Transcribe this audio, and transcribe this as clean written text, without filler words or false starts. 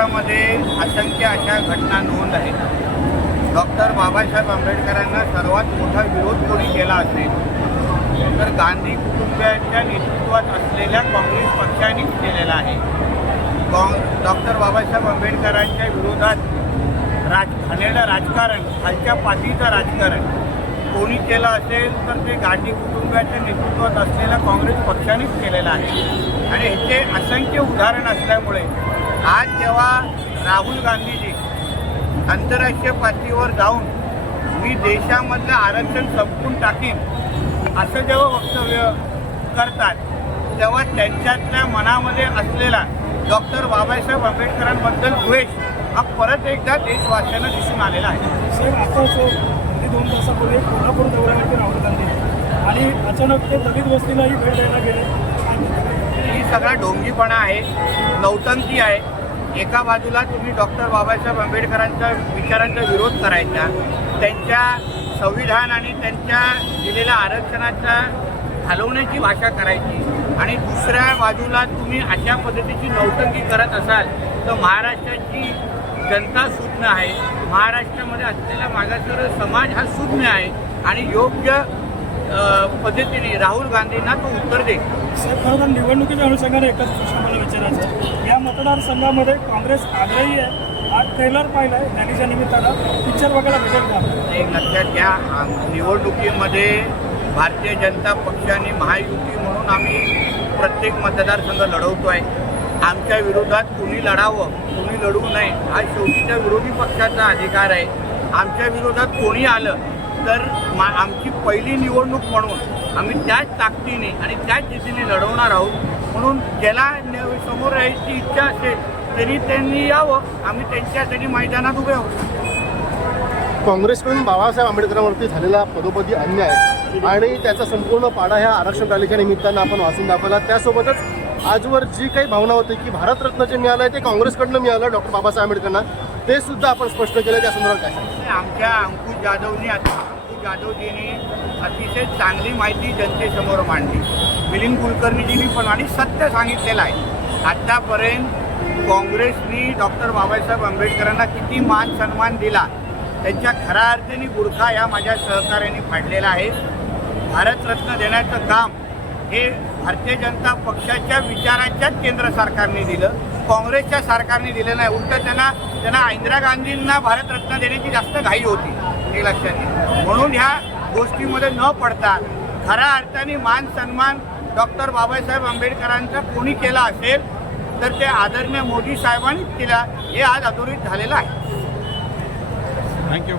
इतिहासामध्ये असंख्य अशा घटना नोंद आहेत। डॉक्टर बाबासाहेब आंबेडकरांना सर्वात मोठा विरोध कोणी केला असेल तर गांधी कुटुंबियांच्या नेतृत्वात असलेल्या काँग्रेस पक्षानेच केलेला आहे। डॉक्टर बाबासाहेब आंबेडकरांच्या विरोधात घाणेरडं राजकारण, खालच्या पातळीचं राजकारण कोणी केलं असेल तर ते गांधी कुटुंबियांच्या नेतृत्वात असलेल्या काँग्रेस पक्षानेच केलेलं आहे। आणि ह्याचे असंख्य उदाहरण असल्यामुळे आज जेव्हा राहुल गांधीजी आंतरराष्ट्रीय पातळीवर जाऊन मी देशामधलं आरक्षण संपवून टाकीन असं जेव्हा वक्तव्य करतात तेव्हा त्यांच्यातल्या मनामध्ये असलेला डॉक्टर बाबासाहेब आंबेडकरांबद्दल द्वेष हा परत एकदा देशवासियांना दिसून आलेला आहे। सर, आता 2 तासापूर्वी कोल्हापूर दौऱ्यावरती राहुल गांधी आणि अचानक ते दलित वस्तीलाही भेट द्यायला गेले। ही सगळा ढोंगीपणा आहे, नौटंकी आहे। एका बाजूला तुम्ही डॉक्टर बाबासाहेब आंबेडकरांच्या विचारांचा विरोध करायचा, त्यांच्या संविधान आणि त्यांच्या दिलेल्या आरक्षणाचा घालवण्याची भाषा करायची, आणि दुसऱ्या बाजूला तुम्ही अशा पद्धतीची नौटंकी करत असाल तर महाराष्ट्राची जनता सुज्ञ आहे, महाराष्ट्रामध्ये असलेला मागासवर्गीय समाज हा सुज्ञ आहे आणि योग्य पद्धतीने राहुल गांधींना तो उत्तर दे। सर, खरं तर निवडणुकीच्या अनुषंगाने एकच प्रश्न मला विचारायचा आहे, या मतदारसंघामध्ये काँग्रेस आग्रही आहे। आज ट्रेलर पाहिला आहे, रॅलीच्या निमित्तानं पिक्चर बघायला भेटेल का? एक लक्षात घ्या, निवडणुकीमध्ये भारतीय जनता पक्षाने महायुती म्हणून आम्ही प्रत्येक मतदारसंघ लढवतो आहे। आमच्या विरोधात कुणी लढावं कुणी लढवू नये हा शेवटीच्या विरोधी पक्षाचा अधिकार आहे। आमच्या विरोधात कोणी आलं तर आमची पहिली निवडणूक म्हणून आम्ही त्याच ताकदीने आणि त्याच जिद्दीने लढवणार आहोत। म्हणून ज्याला समोर राहायची इच्छा असेल तरी त्यांनी यावं, आम्ही त्यांच्यासाठी मैदानात उभे आहोत। काँग्रेसकडून बाबासाहेब आंबेडकरांवरती झालेला पदोपदी अन्याय आणि त्याचा संपूर्ण पाडा ह्या आरक्षण रॅलीच्या निमित्तानं आपण वाचून दाखवला। त्यासोबतच आजवर जी काही भावना होती की भारतरत्न जे मिळालं आहे ते काँग्रेसकडनं मिळालं डॉक्टर बाबासाहेब आंबेडकरांना, ते सुद्धा आपण स्पष्ट केलं। त्या संदर्भात काय आमच्या अंकुश जाधवजींनी अतिशय चांगली माहिती जनतेसमोर मांडली, मिलिंद कुलकर्णीजींनी पण, आणि सत्य सांगितलेलं आहे। आत्तापर्यंत काँग्रेसनी डॉक्टर बाबासाहेब आंबेडकरांना किती मान सन्मान दिला, त्यांच्या खऱ्या अर्थाने बुरखा या माझ्या सहकार्याने फाडलेला आहे। भारतरत्न देण्याचं काम हे भारतीय जनता पक्षाच्या विचाराच्याच केंद्र सरकारने दिलं, काँग्रेसच्या सरकारने दिलं नाही। उलट त्यांना इंदिरा गांधींना भारतरत्न देण्याची जास्त घाई होती, हे लक्षात घ्या। म्हणून ह्या गोष्टीमध्ये न पडता खऱ्या अर्थाने मान सन्मान डॉक्टर बाबासाहेब आंबेडकरांचा कोणी केला असेल तर ते आदरणीय मोदी साहेबांनीच केला, हे आज अधोरेखित झालेलं आहे। थँक्यू।